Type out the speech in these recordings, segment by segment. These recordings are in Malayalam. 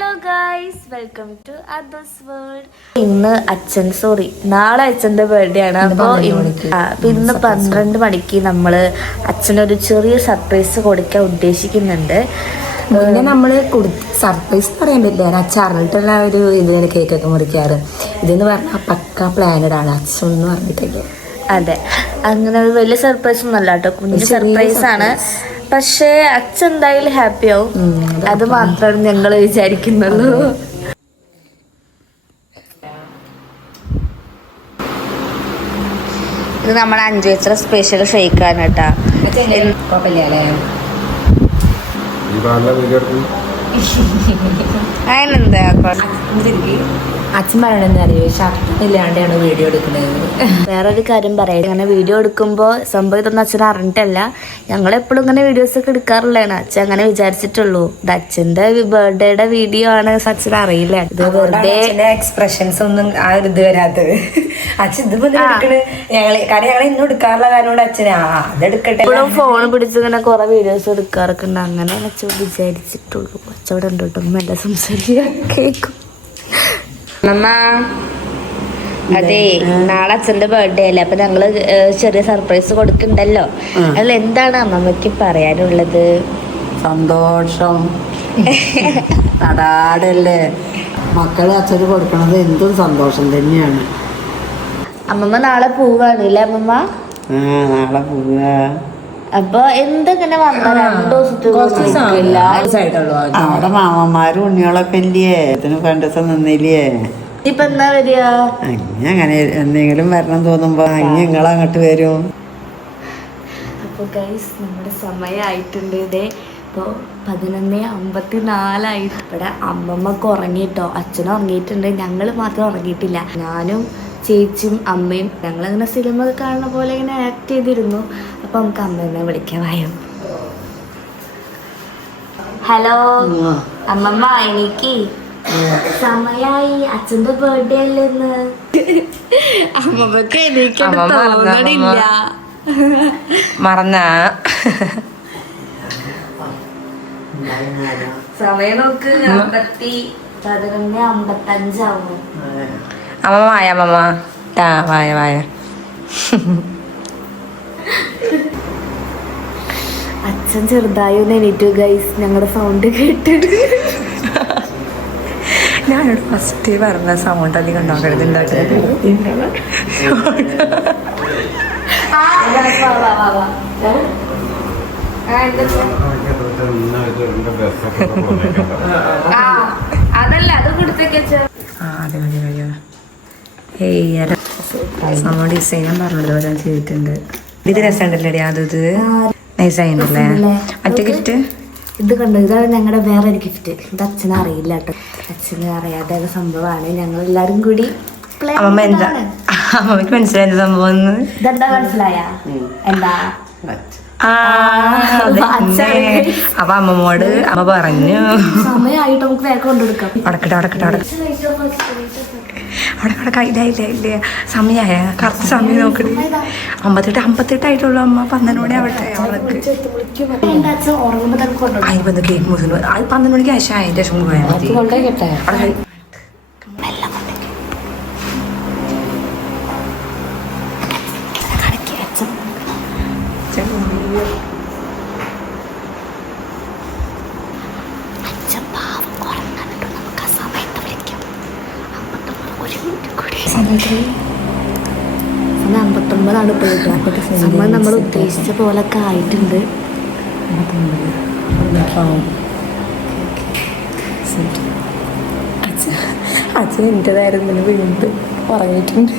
Hello guys, welcome to others world. ഇന്ന് നാളെ അച്ഛൻ്റെ ബർത്ത്ഡേ ആണ്. അപ്പോൾ ഇന്ന് 12 മണിക്ക് നമ്മള് അച്ഛനൊരു ചെറിയ സർപ്രൈസ് കൊടുക്കാൻ ഉദ്ദേശിക്കുന്നുണ്ട്. പിന്നെ നമ്മള് സർപ്രൈസ് പറയാൻ പറ്റില്ല, അച്ഛൻ അറിഞ്ഞിട്ടുള്ള ഒരു ഇതിന് കേക്കൊക്കെ മുറിക്കാറ്. ഇതെന്ന് പറഞ്ഞാൽ പക്ക പ്ലാനഡ് ആണ്, അച്ഛൻ ഒന്നും അറിഞ്ഞിട്ടില്ല. അതെ, അങ്ങനെ ഒരു വലിയ സർപ്രൈസ് ഒന്നല്ല കേട്ടോ, കുഞ്ഞു സർപ്രൈസ് ആണ്. പക്ഷേ അച്ഛൻ എന്തായാലും ഹാപ്പി ആവും, അത് മാത്രമാണ് ഞങ്ങൾ വിചാരിക്കുന്നുള്ളൂ. ഇത് നമ്മുടെ 5 വയസ്സുള്ള സ്പെഷ്യൽ ഷേക്കാണ് കേട്ടാ. അതിനെന്താ അച്ഛൻ പറയണെന്നറിയോ, ഷർട്ടില്ലാണ്ടാണ് വീഡിയോ എടുക്കുന്നത്. വേറൊരു കാര്യം പറയാം, ഇങ്ങനെ വീഡിയോ എടുക്കുമ്പോൾ സംഭവം ഇതൊന്നും അച്ഛൻ അറിഞ്ഞിട്ടല്ല. ഞങ്ങളെപ്പോഴും ഇങ്ങനെ വീഡിയോസ് ഒക്കെ എടുക്കാറുള്ളതാണ്. അച്ഛൻ അങ്ങനെ വിചാരിച്ചിട്ടുള്ളൂ. ഇത് അച്ഛൻ്റെ ബർത്ത്ഡേയുടെ വീഡിയോ ആണ്, അച്ഛൻ അറിയില്ല. ഇത് വെറുതെ എക്സ്പ്രഷൻസ് ഒന്നും ആ ഒരു ഇത് വരാത്തത്. അച്ഛൻ ഇത് ഞങ്ങൾ ഇന്നും എടുക്കാറുള്ള കാര്യം കൊണ്ട് അച്ഛനെ അതെടുക്കട്ടെ. ഇപ്പോഴും ഫോൺ പിടിച്ചിങ്ങനെ കുറെ വീഡിയോസ് എടുക്കാറൊക്കെ ഉണ്ട്. അങ്ങനെ അച്ഛൻ വിചാരിച്ചിട്ടുള്ളൂ. അച്ഛവിടെ ഉണ്ട് കേട്ടോ, നല്ല സംസാരിക്കാൻ കേൾക്കും. അമ്മ, അതെ, നാളെ അച്ഛൻ്റെ ബർത്ത്ഡേ അല്ലേ, അപ്പൊ ഞങ്ങള് ചെറിയ സർപ്രൈസ് കൊടുക്കണ്ടല്ലോ. അതിൽ എന്താണ് അമ്മമ്മക്ക് പറയാനുള്ളത്? സന്തോഷം. നടാടല്ലേ മക്കളെ അച്ഛന് കൊടുക്കണത് എന്തും സന്തോഷം തന്നെയാണ്. അമ്മമ്മ നാളെ പോവാണല്ലേ അമ്മമ്മ? നാളെ പോവാ. അപ്പൊ എന്തെങ്ങനെ വന്ന 2 ദിവസത്തില്ല. അവിടെ മാമന്മാരും ഉണ്ണികളൊക്കെ ഇല്ലേ, ഇതിന് 2 ദിവസം നിന്നില്ലേ. ഇപ്പൊ എന്നാ വരിക? അങ്ങനെ എന്തെങ്കിലും വരണം തോന്നുമ്പോ നിങ്ങൾ അങ്ങോട്ട് വരും. അപ്പൊ ഗൈസ്, നമ്മുടെ സമയമായിട്ടുണ്ട്. ഇതേ ഇപ്പോൾ 11:54 ഇവിടെ അമ്മമ്മക്ക് ഉറങ്ങിയിട്ടോ, അച്ഛനും ഉറങ്ങിയിട്ടുണ്ട്, ഞങ്ങൾ മാത്രം ഉറങ്ങിയിട്ടില്ല. ഞാനും ചേച്ചിയും അമ്മയും ഞങ്ങളങ്ങനെ സിനിമ കാണുന്ന പോലെ ഇങ്ങനെ ആക്ട് ചെയ്തിരുന്നു. അപ്പൊ നമുക്ക് അമ്മേനെ വിളിക്കാൻ വായോ. ഹലോ അമ്മമ്മ, എനിക്ക് സമയായി, അച്ഛന്റെ ബർത്ത്ഡേ അല്ലെന്ന്. അമ്മമ്മക്ക് എനിക്ക് തോന്നണില്ല. മറന്ന സമയം നോക്ക്, 11:55 ആവും. അമ്മ വായ, അമ്മമ്മ വായ വായ. അച്ഛൻ ചെറുതായി ഒന്ന് എണീറ്റു ഗൈസ്, ഞങ്ങളുടെ സൗണ്ട് കേട്ടിട്ട്. ഞാനോട് ഫസ്റ്റ് പറഞ്ഞ സൗണ്ട് അധികം ഉണ്ടാക്കരുത്. അതല്ല, അത് കൊടുത്തേക്ക്. നമ്മൾ ഡിസൈനും പറഞ്ഞല്ലോ, ഞാൻ ചെയ്തിട്ടുണ്ട്. ഇത് രസമുണ്ടല്ലേ, അത് നൈസായില്ലേ മറ്റേ ഗിഫ്റ്റ്. ഇത് കണ്ടോ, ഇതാണ് ഞങ്ങളുടെ വേറൊരു ഗിഫ്റ്റ്. ഇത് അച്ഛനെ അറിയില്ല കേട്ടോ, അച്ഛന് അറിയാത്ത സംഭവമാണ്. ഞങ്ങൾ എല്ലാരും കൂടി അമ്മമ്മ എന്താ, അമ്മമ്മക്ക് മനസ്സിലായ സംഭവം? ഇതെന്താ മനസ്സിലായ? എന്താ? അപ്പൊ അമ്മമ്മോട് അമ്മ പറഞ്ഞു സമയമായിട്ട് നമുക്ക് വേഗം കൊണ്ടുകൊടുക്കാം. അവിടെ ഇല്ല സമയമായ കറക്റ്റ് സമയം നോക്കണേ. 58 ആയിട്ടുള്ളൂ അമ്മ. 12 മണി ആവട്ടെ. വന്ന് കേക്ക് മുറിച്ചു. അത് 12 മണിക്ക് ശേഷം അതിന്റെ ശേഷം പോയാൽ മതി. സമയം 59 പോയിട്ട് സമയം നമ്മൾ ഉദ്ദേശിച്ച പോലൊക്കെ ആയിട്ടുണ്ട്. അച്ഛൻ എന്റേതായിരുന്നു വീണ്ടും ഉറങ്ങിയിട്ടുണ്ട്.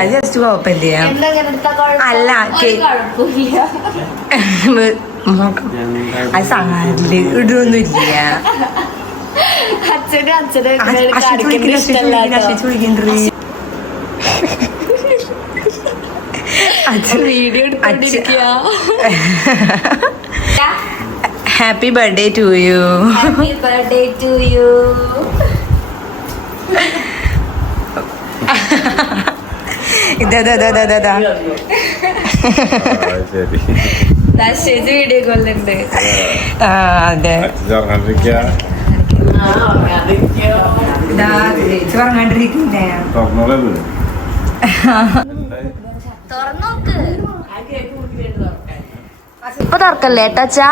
അത് ജസ്റ്റ് കുഴപ്പമില്ല. അല്ല അത് സാരില് ഇടൊന്നുമില്ല. Happy birthday to you. Happy birthday to you. ഇതാ ശരി ചേച്ചി വീഡിയോ കോളുണ്ട്. അതെ ചേച്ചി പറഞ്ഞോണ്ടിരിക്കുന്നേ. തുറന്നോക്ക്. ഇപ്പൊ തുറക്കല്ലേ ഏട്ടാച്ചാ?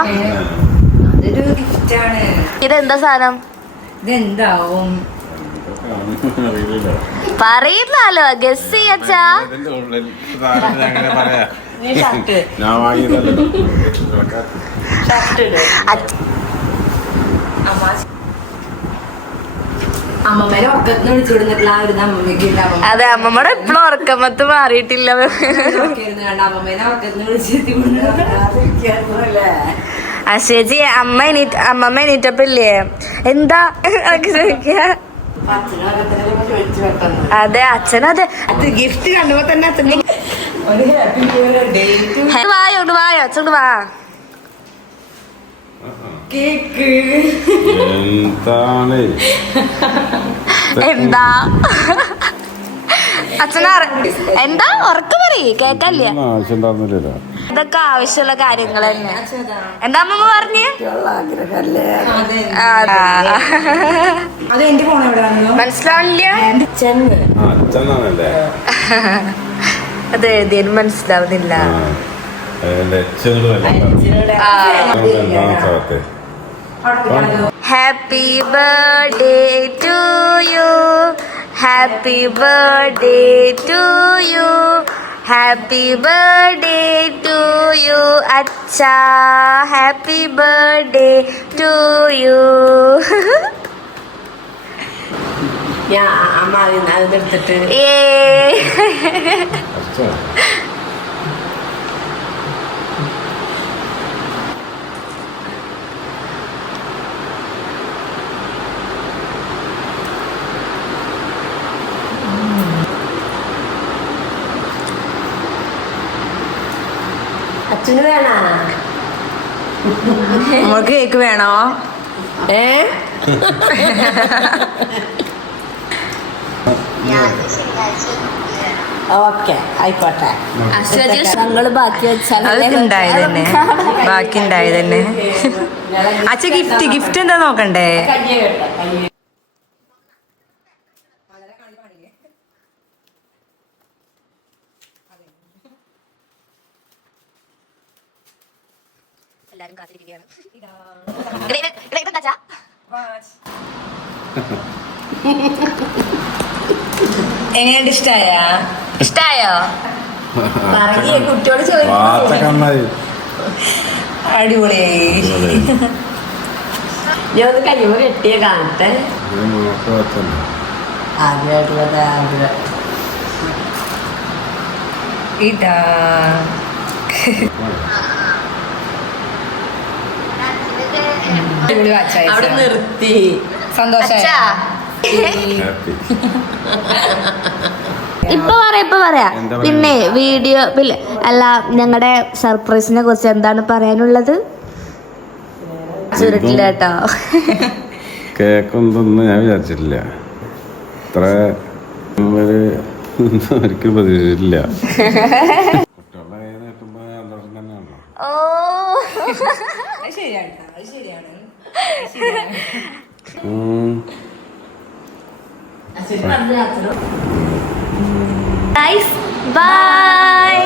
അതൊരു ഗിഫ്റ്റാണ്. ഇതെന്താ സാധനം? ഇതെന്താവും? പറയുന്നാലോ, ഗസ് ചെയ്യച്ചാ. അമ്മമ്മേനെ ഉറക്കത്തിന് വിളിച്ചു വിടുന്നിട്ടുള്ള ആ ഒരു അമ്മമ്മയ്ക്ക് അതെ, അമ്മമ്മടെ എപ്പോഴും ഉറക്കമത്ത് മാറിയിട്ടില്ല. അമ്മമ്മേനെ ഉറക്കത്തിന് വിളിച്ചെത്തി. അശേജി അമ്മമ്മ എണീറ്റപ്പില്ലേ എന്താ ചോദിക്ക? അതെ അച്ഛനതെ ഗിഫ്റ്റ് കണ്ടപ്പോ തന്നെ അച്ഛനെ വായോണ്ട് വായോ അച്ഛനോട് വാ. കേക്ക് എന്താ അച്ഛന എന്താ ഉറക്കം പറയ്, കേക്കല്ലേ? ഇതൊക്കെ ആവശ്യമുള്ള കാര്യങ്ങൾ തന്നെ. എന്താ അമ്മ പറഞ്ഞേ? അത് എന്റെ ഫോൺ എവിടെയാണല്ലോ മനസ്സിലാവില്ല. അത് എഴുതിയതിന് മനസ്സിലാവുന്നില്ല. Happy birthday to you, happy birthday to you, happy birthday to you അച്ഛാ, ഹാപ്പി ബർത്ത്ഡേ ടു യു. ഞാൻ അമ്മ അതെടുത്തിട്ട് അച്ഛന് വേണോ? നമുക്ക് കേക്ക് വേണോ? ഓക്കെ ആയിക്കോട്ടെ. ഞങ്ങള് ബാക്കി വെച്ചാൽ ഉണ്ടായതന്നെ ബാക്കി ഉണ്ടായതന്നെ. അച്ഛ ഗിഫ്റ്റ് എന്താ നോക്കണ്ടേ? എല്ലാരും കാത്തിരിക്കുകയാണ്. എങ്ങനെയുണ്ട്? ഇഷ്ടായോ? കുട്ടിയോട് ചോദിക്കും. അടിപൊളിയായി. ഞാൻ കഴിയുമ്പോ കെട്ടിയ കാണട്ടെ. ആദ്യമായിട്ടുള്ളത് ആഗ്രഹം ഇതാ. അവിടെ നിർത്തി. സന്തോഷം. ഇപ്പൊ പറയാ. പിന്നെ വീഡിയോ അല്ല, ഞങ്ങളുടെ സർപ്രൈസിനെ കുറിച്ച് എന്താണ് പറയാനുള്ളത്? ചുരുട്ടില്ല കേട്ടോ. കേക്കൊന്നും ഞാൻ വിചാരിച്ചിട്ടില്ല. ഇത്ര ഒരിക്കലും പ്രതീക്ഷിച്ചിട്ടില്ല. കുട്ടികളുടെ കയ്യിൽ കിട്ടുമ്പോ സന്തോഷം തന്നെയാണല്ലോ. ഓ ശരിയാണ്, ശരിയാണ്. Guys, bye.